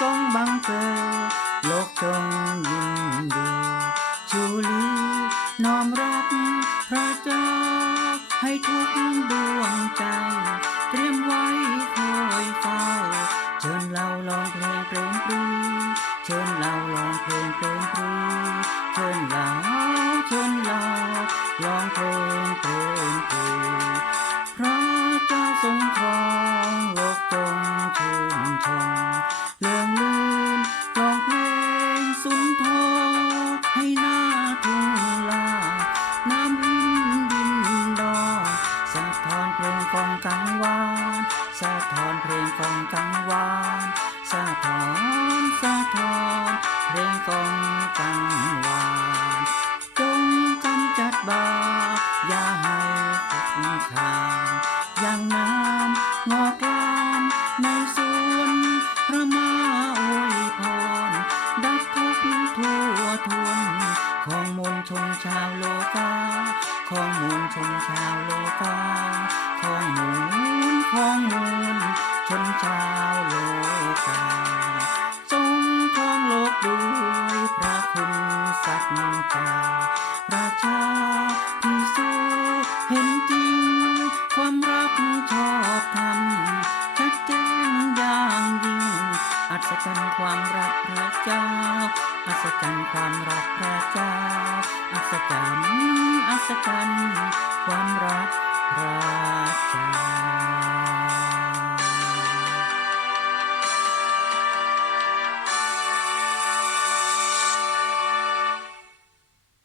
ทรงบังเกิดโลกจงยินดีชูลีน้อมรับพระเจ้า ให้ทุกดวงใจ เตรียมไว้คอยเฝ้า เชิญเราลองเพลงเพลงปรีเชิญเราลองเพลงเพลงปรีเชิญเราเชิญเราลองเพลงเพลง ท้อนเพลงกองกังวานสะท้อนเพลงกองกังวานสะท้อนสะท้อนเพลงกองกังวานจงกำจัดบาปอย่าให้ขัดขานอย่างน้ำงอกงามในส ของมวลชนชาวโลกาของมูลของมวลชนชาวโลกาทรงของโลกด้วยพระคุณสัจจาพระชาที่สู้เห็นจริง จรรย์ความรักพระเจ้า อัศจรรย์ความรักพระเจ้า อัศจรรย์ อัศจรรย์ ความรัก